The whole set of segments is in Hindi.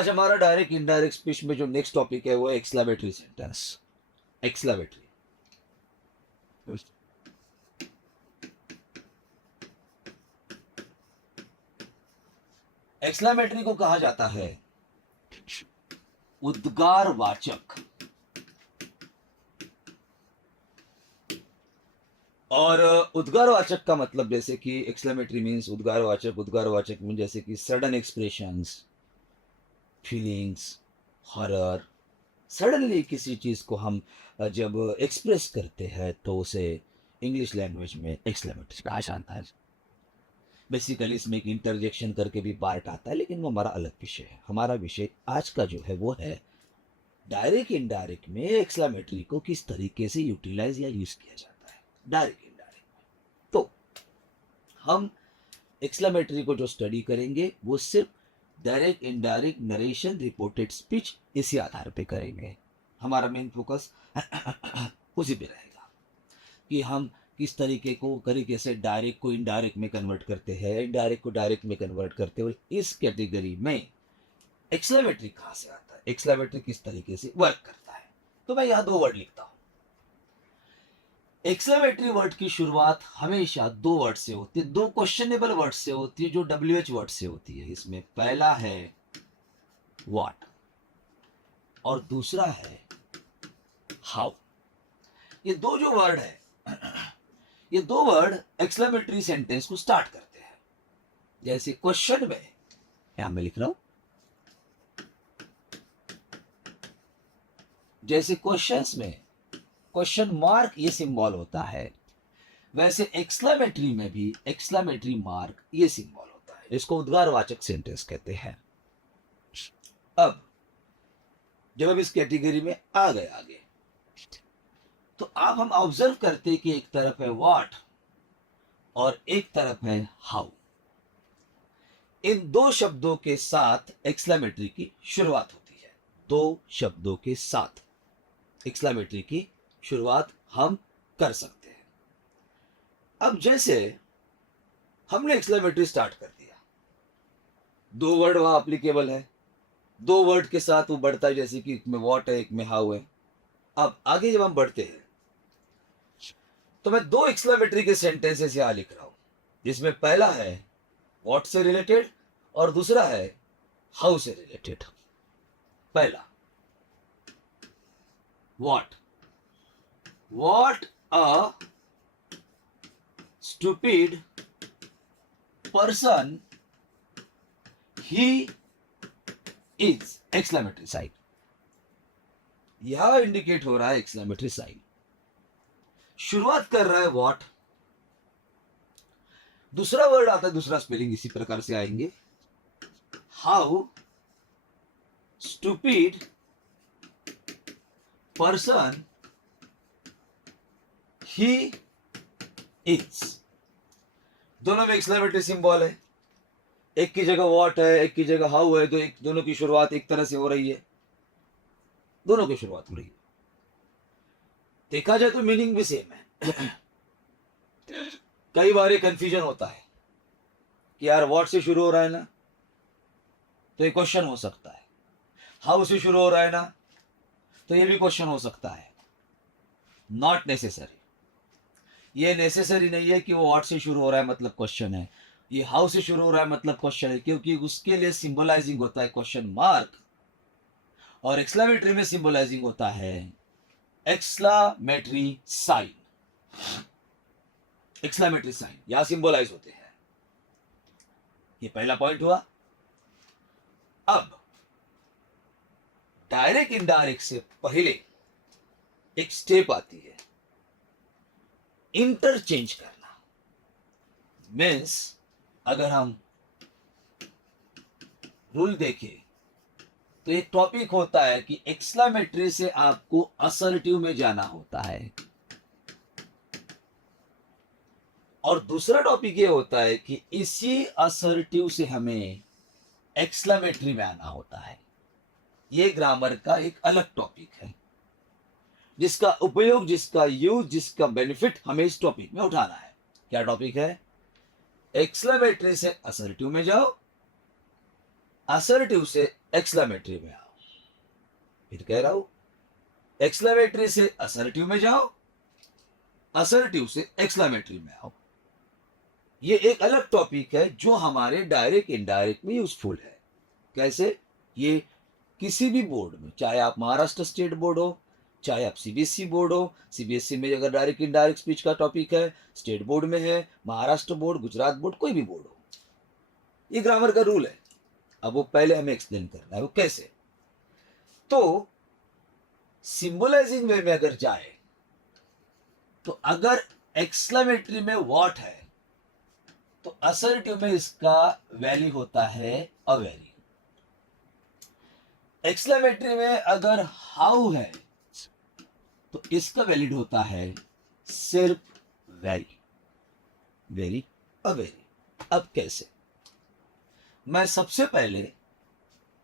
आज हमारा डायरेक्ट इनडायरेक्ट स्पीच में जो नेक्स्ट टॉपिक है वो है एक्सक्लेमेटरी सेंटेंस। एक्सक्लेमेटरी, एक्सक्लेमेटरी को कहा जाता है उद्गारवाचक। और उद्गारवाचक का मतलब जैसे कि एक्सक्लेमेटरी मीन्स उद्गारवाचक, उद्गारवाचक मीन जैसे कि sudden expressions, feelings, horror. Suddenly किसी चीज को हम जब एक्सप्रेस करते हैं तो उसे इंग्लिश लैंग्वेज में एक्सक्लेमेटरी कहा जाता है। बेसिकली इसमें एक इंटरजेक्शन करके भी पार्ट आता है, लेकिन वो हमारा अलग विषय है। हमारा विषय आज का जो है वो है डायरेक्ट इनडायरेक्ट में एक्सक्लेमेटरी को किस तरीके से यूटिलाइज या यूज किया जाता है डायरेक्ट इनडायरेक्ट में। तो हम एक्सक्लेमेटरी को जो स्टडी करेंगे वो सिर्फ direct indirect narration reported speech इसी आधार पे करेंगे। हमारा मेन फोकस उसी पे रहेगा कि हम किस तरीके से डायरेक्ट को इनडायरेक्ट में कन्वर्ट करते हैं, इनडायरेक्ट को डायरेक्ट में कन्वर्ट करते हैं। इस कैटेगरी में एक्सक्लेमेटरी कहाँ से आता है, एक्सक्लेमेटरी किस तरीके से वर्क करता है। तो मैं यहां 2 वर्ड लिखता हूं। एक्सक्लेमेटरी वर्ड की शुरुआत हमेशा 2 वर्ड से होती है, 2 क्वेश्चनेबल वर्ड से होती है, जो WH वर्ड से होती है। इसमें पहला है व्हाट और दूसरा है हाउ। ये 2 जो वर्ड है, ये 2 वर्ड एक्सक्लेमेटरी सेंटेंस को स्टार्ट करते हैं। जैसे क्वेश्चन में यहां मैं लिख रहा हूं, जैसे क्वेश्चंस में क्वेश्चन मार्क ये सिंबल होता है, वैसे एक्सक्लेमेटरी में भी एक्सक्लेमेटरी मार्क ये सिंबल होता है। इसको उद्गारवाचक सेंटेंस कहते हैं। अब जब हम इस कैटेगरी में आ गए आगे, तो अब हम ऑब्जर्व करते कि एक तरफ है व्हाट और एक तरफ है हाउ। इन 2 शब्दों के साथ एक्सक्लेमेटरी की शुरुआत होती है। 2 शब्दों के साथ एक्सक्लेमेटरी की शुरुआत हम कर सकते हैं। अब जैसे हमने एक्सक्लेमेटरी स्टार्ट कर दिया, 2 वर्ड वहां अप्लीकेबल है, 2 वर्ड के साथ वो बढ़ता है, जैसे कि एक में व्हाट है, एक में हाउ है। अब आगे जब हम बढ़ते हैं तो मैं 2 एक्सक्लेमेटरी के सेंटेंसेस यहां लिख रहा हूं, जिसमें पहला है व्हाट से रिलेटेड और दूसरा है हाउ से रिलेटेड। पहला what, what a stupid person he is, exclamatory sign. यहां इंडिकेट हो रहा है एक्सक्लेमेटरी साइन। शुरुआत कर रहा है व्हाट, दूसरा वर्ड आता है, दूसरा स्पेलिंग इसी प्रकार से आएंगे, how stupid person he is. दोनों में एक्सक्लेमेटरी सिंबल है। एक की जगह व्हाट है, एक की जगह हाउ है, तो एक दोनों की शुरुआत एक तरह से हो रही है, दोनों की शुरुआत हो रही है। देखा जाए तो मीनिंग भी सेम है। कई बार ये कंफ्यूजन होता है कि यार व्हाट से शुरू हो रहा है ना, तो ये क्वेश्चन हो सकता है। हाउ से शुरू हो रहा है ना, तो ये भी क्वेश्चन हो सकता है। नॉट नेसेसरी, ये नेसेसरी नहीं है कि वो व्हाट से शुरू हो रहा है मतलब क्वेश्चन है, ये हाउ से शुरू हो रहा है मतलब क्वेश्चन है, क्योंकि उसके लिए सिंबलाइजिंग होता है क्वेश्चन मार्क, और एक्सक्लेमेटरी में सिंबलाइजिंग होता है एक्सक्लेमेटरी साइन। एक्सक्लेमेटरी साइन यहां सिंबलाइज होते हैं। ये पहला पॉइंट हुआ। अब डायरेक्ट इनडायरेक्ट से पहले एक स्टेप आती है इंटरचेंज करना। मीन्स अगर हम रूल देखें तो एक टॉपिक होता है कि एक्सक्लेमेटरी से आपको असर्टिव में जाना होता है, और दूसरा टॉपिक ये होता है कि इसी असर्टिव से हमें एक्सक्लेमेटरी में आना होता है। ये ग्रामर का एक अलग टॉपिक है, जिसका उपयोग, जिसका यूज, जिसका बेनिफिट हमें इस टॉपिक में उठाना है। क्या टॉपिक है? एक्सक्लेमेटरी से असर्टिव में जाओ, असर्टिव से एक्सक्लेमेटरी में आओ। फिर कह रहा हूं, एक्सक्लेमेटरी से असर्टिव में जाओ, असर्टिव से एक्सक्लेमेटरी में आओ। ये एक अलग टॉपिक है जो हमारे डायरेक्ट इनडायरेक्ट में यूजफुल है। कैसे? ये किसी भी बोर्ड में, चाहे आप महाराष्ट्र स्टेट बोर्ड हो, चाहे आप सीबीएसई बोर्ड हो, सीबीएसई में अगर डायरेक्ट इनडायरेक्ट स्पीच का टॉपिक है, स्टेट बोर्ड में है, महाराष्ट्र बोर्ड, गुजरात बोर्ड, कोई भी बोर्ड हो, ये ग्रामर का रूल है। अब वो पहले हमें एक्सप्लेन करना है वो कैसे। तो सिंबलाइजिंग वे में अगर जाए तो अगर एक्सक्लेमेटरी में व्हाट है तो असर्टिव में इसका वैल्यू होता है अवेरी। एक्सक्लेमेटरी में अगर हाउ है तो इसका वैलिड होता है सिर्फ वेरी, वेरी, अवेरी। अब कैसे? मैं सबसे पहले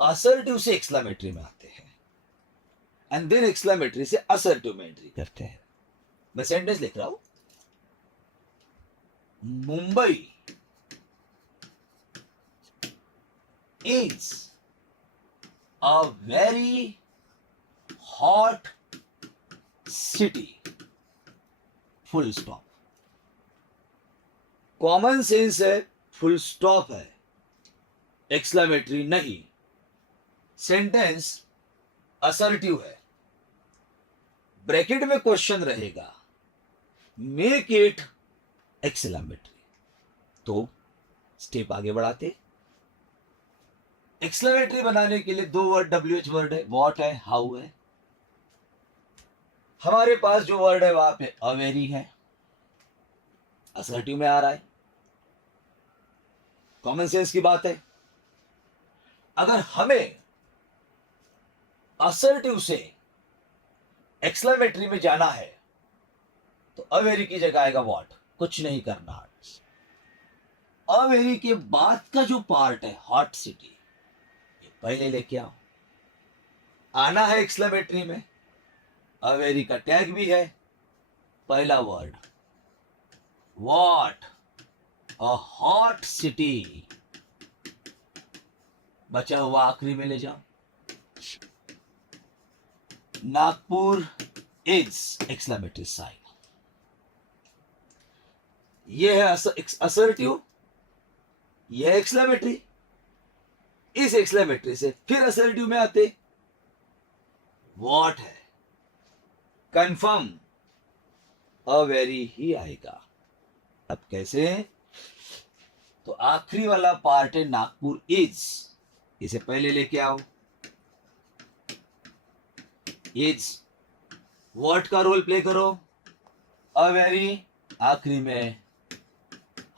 असर्टिव से एक्सक्लेमेटरी में आते हैं एंड देन एक्सक्लेमेटरी से असर्टिव में एंट्री करते हैं। मैं सेंटेंस लिख रहा हूं, Mumbai is a very hot city, full stop. Common sense है, फुल स्टॉप है, एक्सक्लेमेटरी नहीं। सेंटेंस असर्टिव है, ब्रैकेट में क्वेश्चन रहेगा, मेक इट एक्सक्लेमेटरी। तो स्टेप आगे बढ़ाते, एक्सक्लेमेटरी बनाने के लिए दो वर्ड WH वर्ड है, व्हाट है, हाउ है। हमारे पास जो वर्ड है वहां पे अवेरी है, असर्टिव में आ रहा है, कॉमन सेंस की बात है। अगर हमें असर्टिव से एक्सक्लेमेटरी में जाना है तो अवेरी की जगह आएगा व्हाट, कुछ नहीं करना। अवेरी के बाद का जो पार्ट है हॉट सिटी, ये पहले लेके आओ। आना है एक्सक्लेमेटरी में, अवेरी का टैग भी है, पहला word what, a hot city, बचा हुआ आखिरी में ले जाओ। Nagpur is exclamatory sign. ये है असर्टिव, ये एक्सक्लेमेटरी। इस एक्सक्लेमेटरी से फिर असर्टिव में आते, व्हाट है, कंफर्म, अवेरी ही आएगा। अब कैसे? तो आखिरी वाला पार्ट है नागपुर इज, इसे पहले लेके आओ। इज व्हाट का रोल प्ले करो, अवेरी, आखिरी में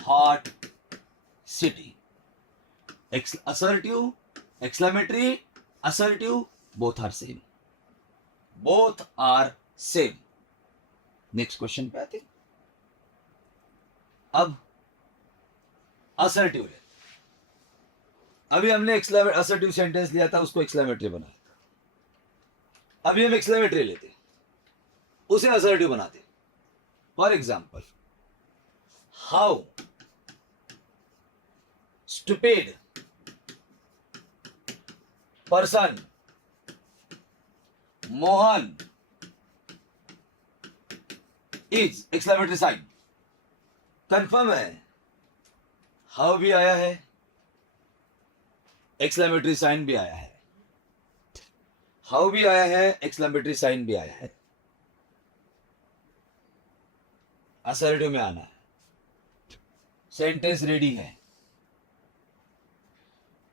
hot city. Assertive, exclamatory, assertive, both are same, both are same. Next question पे आते। अब असर्टिव है, अभी हमने असर्टिव सेंटेंस लिया था, उसको एक्सक्लेमेटरी बनाया। अभी हम एक्सक्लेमेटरी लेते, उसे असर्टिव बनाते। For example, how stupid person Mohan is, exclamatory sign. Confirm है, हाउ भी आया है, एक्सक्लेमेटरी साइन भी आया है, हाउ भी आया है, एक्सक्लेमेटरी साइन भी आया है। असर्टिव में आना है, सेंटेंस रेडी है।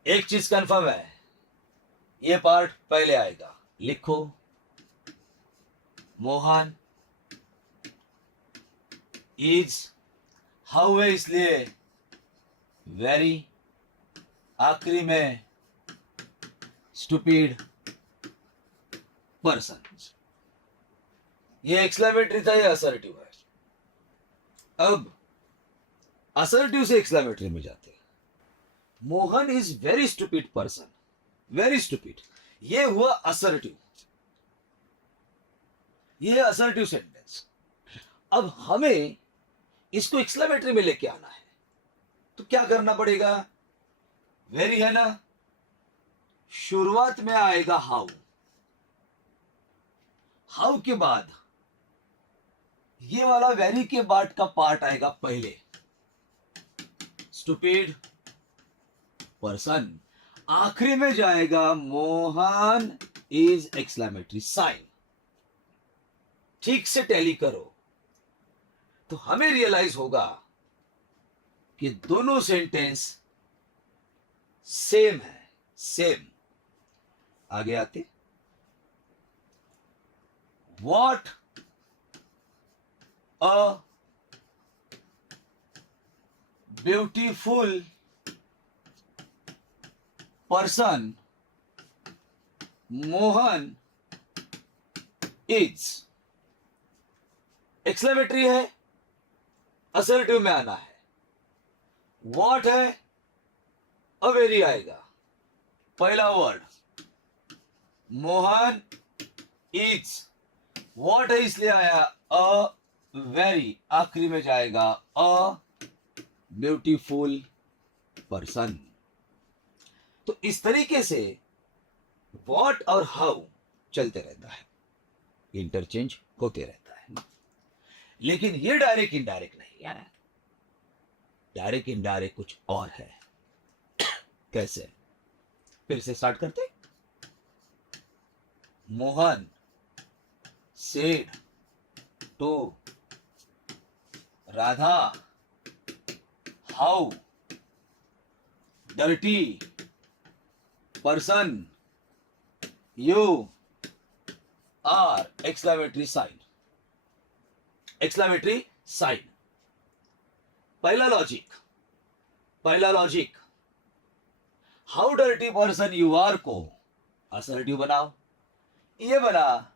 एक चीज कंफर्म है, ये पार्ट पहले आएगा, लिखो मोहन इज, हाउ है इसलिए वेरी, आखिरी में स्टूपिड पर्सन। ये एक्सक्लेमेटरी था, ये असर्टिव है। अब असर्टिव से एक्सक्लेमेटरी में जाते हैं। Mohan is very stupid person, very stupid, ये हुआ असर्टिव, ये असर्टिव सेंटेंस। अब हमें इसको एक्सक्लेमेटरी में लेके आना है, तो क्या करना पड़ेगा? वेरी है ना, शुरुआत में आएगा हाउ, हाउ के बाद ये वाला वेरी के बाद का पार्ट आएगा पहले, स्टूपिड पर्सन। आखिरी में जाएगा मोहन इज एक्सक्लेमेटरी साइन। ठीक से टैली करो तो हमें रियलाइज होगा कि दोनों सेंटेंस सेम है, सेम। आगे आते, what a beautiful person Mohan is. Exclamatory है, असर्टिव में आना है। वॉट है, अवेरी आएगा। पहला वर्ड मोहन इज, वॉट है इसलिए आया अ वेरी, आखिरी में जाएगा अ ब्यूटीफुल पर्सन। तो इस तरीके से वॉट और हाउ चलते रहता है, इंटरचेंज होते रहता है। लेकिन ये डायरेक्ट इनडायरेक्ट नहीं है, डायरेक्ट इनडायरेक्ट कुछ और है। कैसे? फिर से स्टार्ट करते। Mohan said to Radha how dirty person you are, exclamatory sign, exclamatory sign. पहला logic how dirty person you are को असर्टिव बनाओ। ये बना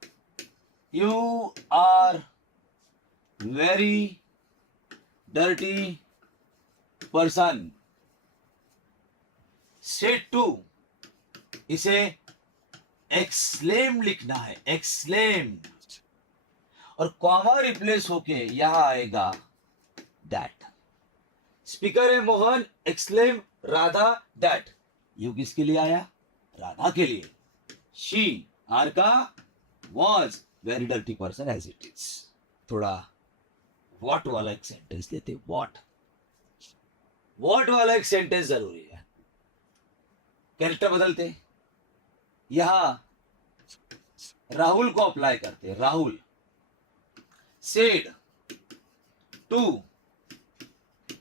you are very dirty person. Said to, इसे एक्सलेम लिखना है, एक्सलेम, और कॉमा रिप्लेस होके यहां आएगा दैट। स्पीकर है Mohan, exclaim Radha that. You किसके लिए आया? राधा के लिए। शी आर का was very dirty person as it is. थोड़ा वॉट वाला एक सेंटेंस लेते, वॉट वाला एक सेंटेंस जरूरी है। कैरेक्टर बदलते, यहां राहुल को अप्लाई करते। Rahul said to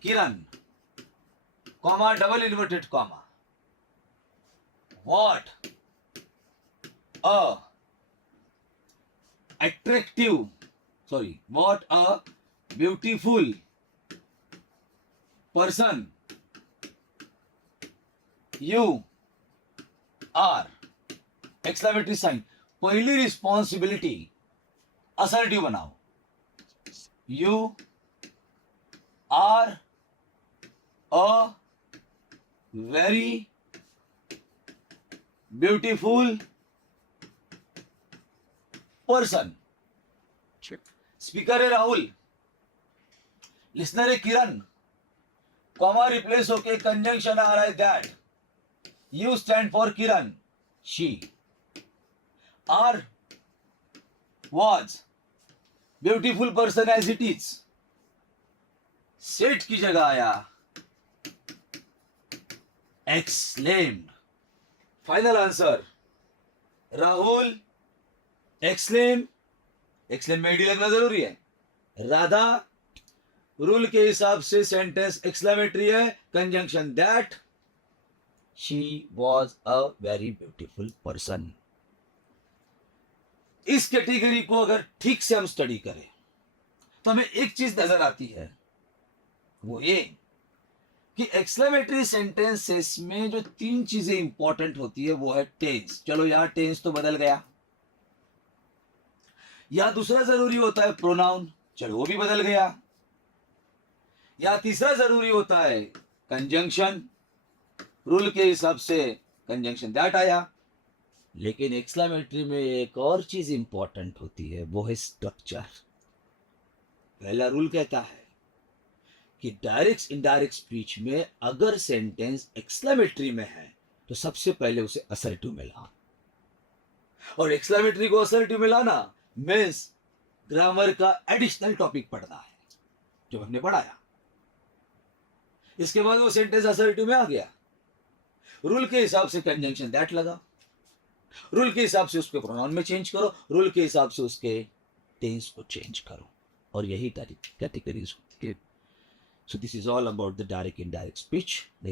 Kiran, comma double inverted comma, what a beautiful person you are, exclamatory sign. पहली रिस्पॉन्सिबिलिटी असर्टिव बनाओ, you are a very beautiful person. Speaker है राहुल, लिसनर है किरण, कॉमा रिप्लेस होके कंजंक्शन आ रहा है that. You stand for Kiran, she are was beautiful person as it is. Said की जगह आया exclaimed. Final answer Rahul exclaim, exclaim में डी लगना जरूरी है। राधा रूल के हिसाब से सेंटेंस एक्सक्लेमेटरी है, conjunction that. She was a very beautiful person. इस कैटेगरी को अगर ठीक से हम स्टडी करें तो हमें एक चीज नजर आती है, वो ये कि एक्सक्लेमेटरी सेंटेंसेस में जो तीन चीजें इंपॉर्टेंट होती है वो है टेंस। चलो यहां टेंस तो बदल गया, या दूसरा जरूरी होता है प्रोनाउन, चलो वो भी बदल गया, या तीसरा जरूरी होता है कंजंक्शन, रूल के हिसाब से कंजंक्शन दैट आया। लेकिन एक्सक्लेमेटरी में एक और चीज इंपॉर्टेंट होती है, वो है स्ट्रक्चर। पहला रूल कहता है कि डायरेक्ट इनडायरेक्ट स्पीच में अगर सेंटेंस एक्सक्लेमेटरी में है तो सबसे पहले उसे असर्टिव मिला, और एक्सक्लेमेटरी को असर्टिव मिलाना मीन्स ग्रामर का एडिशनल टॉपिक पढ़ना है जो हमने पढ़ाया। इसके बाद वो सेंटेंस असर्टिव में आ गया, रूल के हिसाब से कंजंक्शन दैट लगा, रूल के हिसाब से उसके प्रोनाउन में चेंज करो, रूल के हिसाब से उसके टेंस को चेंज करो, और यही कैटेगरीज होती है। So this is all about the direct indirect speech. The